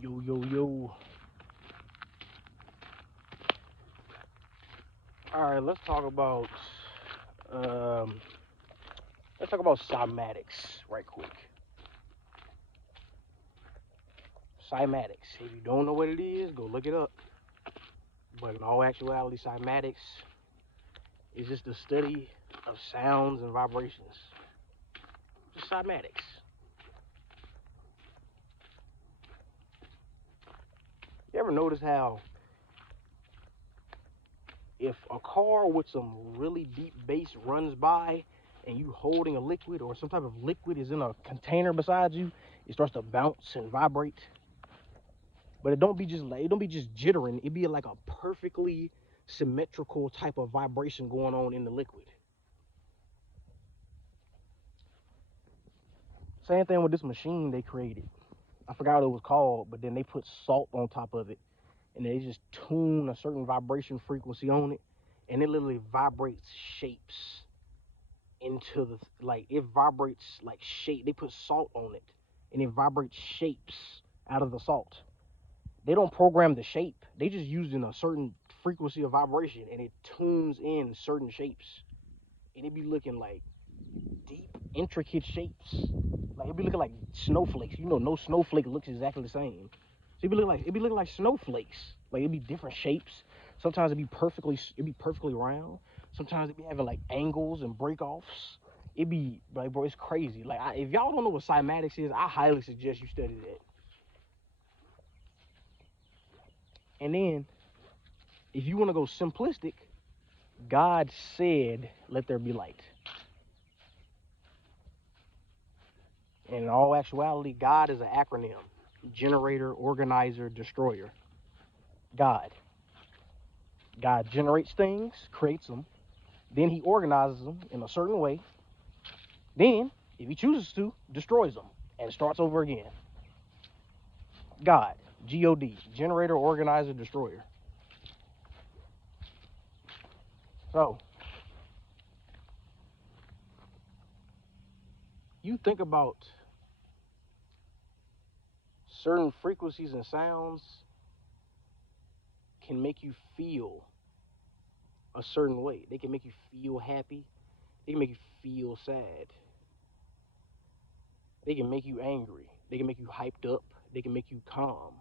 Yo, yo, yo. All right, um, let's talk about cymatics right quick. Cymatics. If you don't know what it is, go look it up. But in all actuality, cymatics is just the study of sounds and vibrations. Just cymatics. You ever notice how if a car with some really deep bass runs by and you holding a liquid or some type of liquid is in a container beside you, it starts to bounce and vibrate? But it don't be just jittering. It be like a perfectly symmetrical type of vibration going on in the liquid. Same thing with this machine they created. I forgot what it was called, but then they put salt on top of it and they just tune a certain vibration frequency on it, and it literally vibrates shapes into the like it vibrates like shape. They put salt on it and it vibrates shapes out of the salt. They don't program the shape. They just using a certain frequency of vibration and it tunes in certain shapes. And it be looking like deep, intricate shapes. Like it be looking like snowflakes. You know, no snowflake looks exactly the same. So it be looking like snowflakes. Like it be different shapes. Sometimes it be perfectly round. Sometimes it be having like angles and break-offs. It be like, bro, it's crazy. Like if y'all don't know what cymatics is, I highly suggest you study that. And then if you want to go simplistic, God said, let there be light. And in all actuality, God is an acronym: generator, organizer, destroyer. God. God generates things, creates them, then he organizes them in a certain way. Then, if he chooses to, destroys them and starts over again. God. G-O-D. Generator, organizer, destroyer. So, you think about certain frequencies and sounds can make you feel a certain way. They can make you feel happy. They can make you feel sad. They can make you angry. They can make you hyped up. They can make you calm.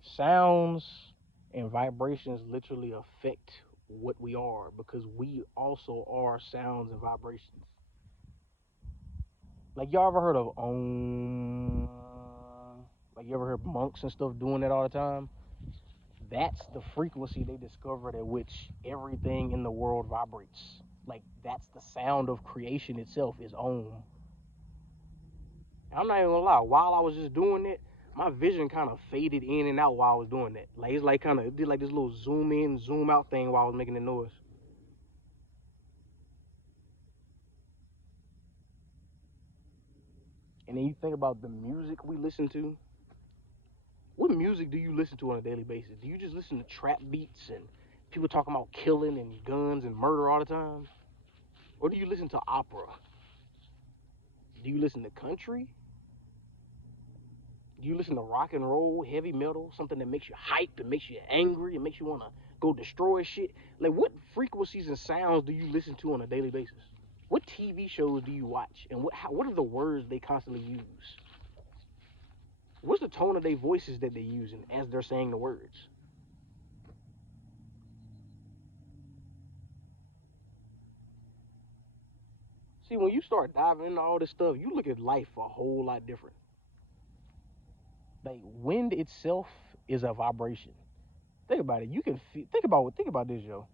Sounds and vibrations literally affect what we are because we also are sounds and vibrations. Like y'all ever heard of Like you ever heard monks and stuff doing that all the time? That's the frequency they discovered at which everything in the world vibrates. Like that's the sound of creation itself is Om. I'm not even gonna lie. While I was just doing it, my vision kind of faded in and out while I was doing that. Like it's like kind of it did like this little zoom in, zoom out thing while I was making the noise. And then you think about the music we listen to. What music do you listen to on a daily basis? Do you just listen to trap beats and people talking about killing and guns and murder all the time? Or do you listen to opera? Do you listen to country? Do you listen to rock and roll, heavy metal, something that makes you hyped, it makes you angry, it makes you want to go destroy shit? Like, what frequencies and sounds do you listen to on a daily basis? What TV shows do you watch? And what are the words they constantly use? What's the tone of their voices that they're using as they're saying the words? See, when you start diving into all this stuff, you look at life a whole lot different. Like wind itself is a vibration. Think about it. You can think about this, yo.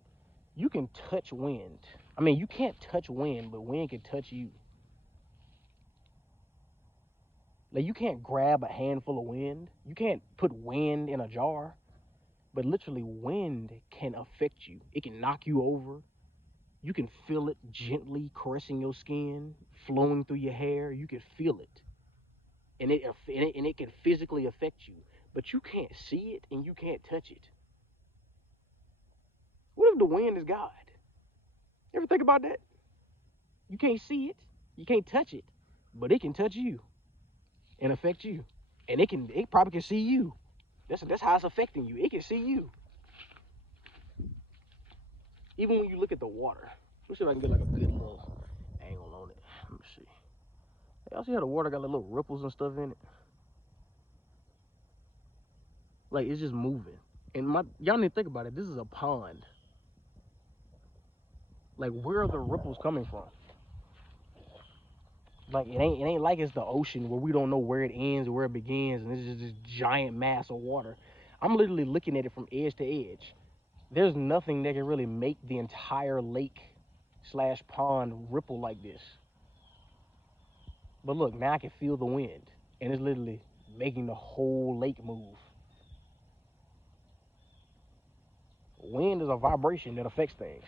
You can touch wind. I mean, you can't touch wind, but wind can touch you. Like you can't grab a handful of wind. You can't put wind in a jar, but literally wind can affect you. It can knock you over. You can feel it gently caressing your skin, flowing through your hair. You can feel it. And it can physically affect you, but you can't see it and you can't touch it. What if the wind is God? You ever think about that? You can't see it, you can't touch it, but it can touch you. and affect you. And it probably can see you. That's how it's affecting you. It can see you. Even when you look at the water. Let me see if I can get like a good little angle on it. Let me see. Y'all see how the water got like little ripples and stuff in it? Like it's just moving. And y'all need to think about it. This is a pond. Like where are the ripples coming from? Like it ain't like it's the ocean where we don't know where it ends or where it begins, and it's just this giant mass of water. I'm literally looking at it from edge to edge. There's nothing that can really make the entire lake / pond ripple like this. But look, now I can feel the wind, and it's literally making the whole lake move. Wind is a vibration that affects things.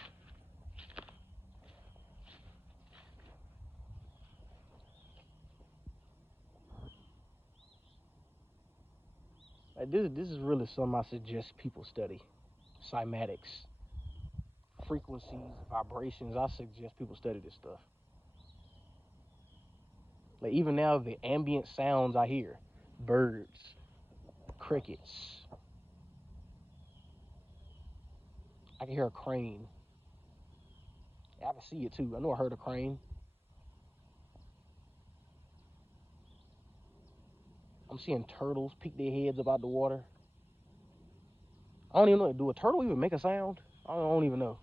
Like this is really something I suggest people study. Cymatics, frequencies, vibrations. I suggest people study this stuff. Like even now, the ambient sounds I hear, birds, crickets. I can hear a crane. I can see it too. I know I heard a crane. I'm seeing turtles peek their heads up out the water. I don't even know. Do a turtle even make a sound? I don't even know.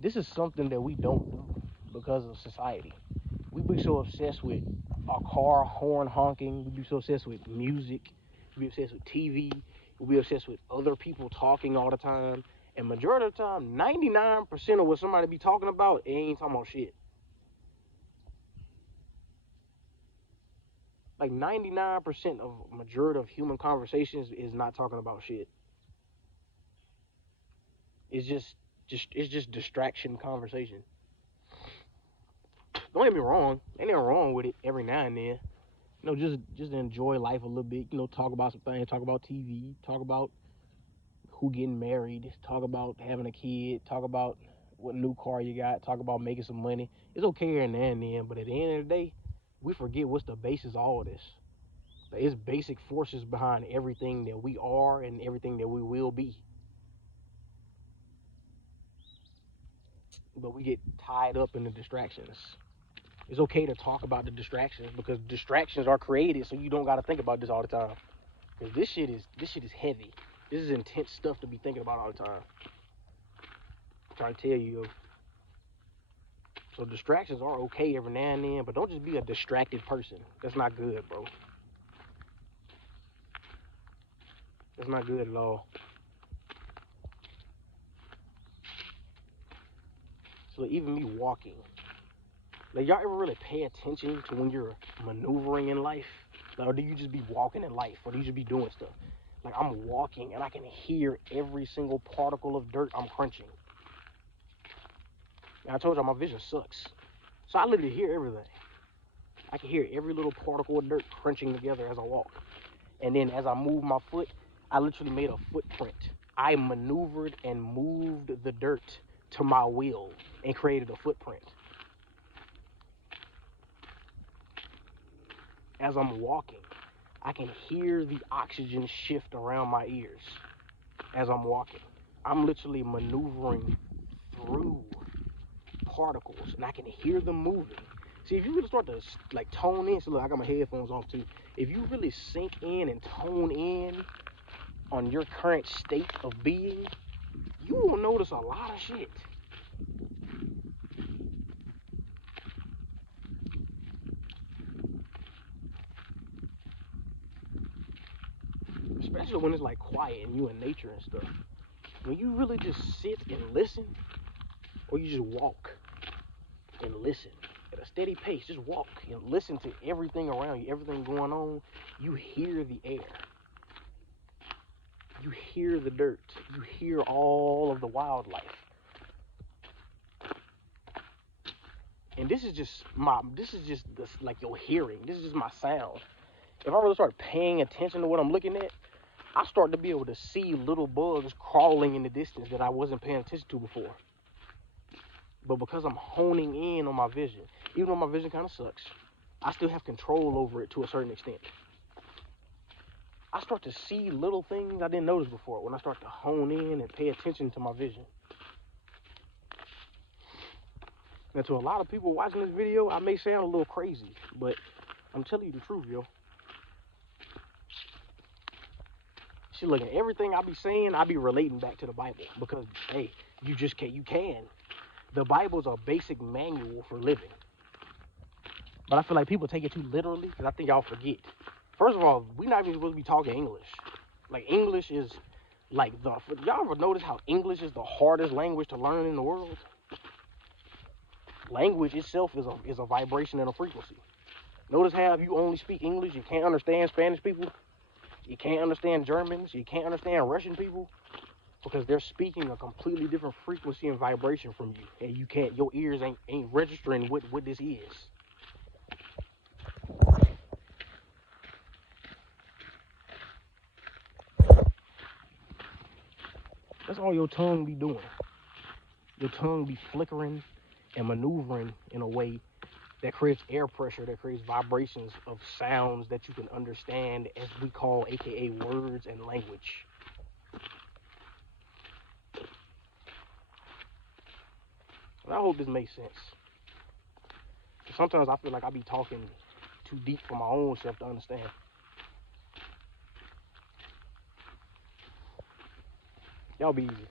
This is something that we don't do because of society. We be so obsessed with our car horn honking. We be so obsessed with music. We be obsessed with TV. We be obsessed with other people talking all the time. And majority of the time, 99% of what somebody be talking about, it ain't talking about shit. Like 99% of majority of human conversations is not talking about shit. It's just distraction conversation. Don't get me wrong, ain't nothing wrong with it every now and then. You know, just enjoy life a little bit. You know, talk about some things, talk about TV, talk about who getting married, talk about having a kid, talk about what new car you got, talk about making some money. It's okay every now and then, but at the end of the day, we forget what's the basis of all of this. It's basic forces behind everything that we are and everything that we will be. But we get tied up in the distractions. It's okay to talk about the distractions because distractions are created so you don't got to think about this all the time. Because this shit is heavy. This is intense stuff to be thinking about all the time. I'm trying to tell you. So distractions are okay every now and then, but don't just be a distracted person. That's not good, bro. That's not good at all. So even me walking, like y'all ever really pay attention to when you're maneuvering in life? Like, or do you just be walking in life, or do you just be doing stuff? Like I'm walking and I can hear every single particle of dirt I'm crunching. And I told y'all my vision sucks. So I literally hear everything. I can hear every little particle of dirt crunching together as I walk. And then as I move my foot, I literally made a footprint. I maneuvered and moved the dirt to my will and created a footprint. As I'm walking, I can hear the oxygen shift around my ears as I'm walking. I'm literally maneuvering through particles and I can hear them moving. See, if you really start to like tone in, so look, I got my headphones off too. If you really sink in and tone in on your current state of being, you will notice a lot of shit. Especially when it's like quiet and you in nature and stuff. When you really just sit and listen, or you just walk and listen at a steady pace, just walk and listen to everything around you, everything going on. You hear the air. You hear the dirt. You hear all of the wildlife. And this is just this, like your hearing. This is just my sound. If I really start paying attention to what I'm looking at, I start to be able to see little bugs crawling in the distance that I wasn't paying attention to before. But because I'm honing in on my vision, even though my vision kind of sucks, I still have control over it to a certain extent. I start to see little things I didn't notice before when I start to hone in and pay attention to my vision. Now, to a lot of people watching this video, I may sound a little crazy, but I'm telling you the truth, yo. See, look, at everything I be saying, I be relating back to the Bible because, hey, you just can't, you can. The Bible's a basic manual for living. But I feel like people take it too literally because I think y'all forget. First of all, we're not even supposed to be talking English. Like, English is like y'all ever notice how English is the hardest language to learn in the world? Language itself is a vibration and a frequency. Notice how if you only speak English, you can't understand Spanish people, you can't understand Germans, you can't understand Russian people, because they're speaking a completely different frequency and vibration from you, and you can't, your ears ain't registering what this is. That's all your tongue be doing. Your tongue be flickering and maneuvering in a way that creates air pressure, that creates vibrations of sounds that you can understand, as we call, aka words and language. And I hope this makes sense. Sometimes I feel like I be talking too deep for my own self to understand. Y'all be easy.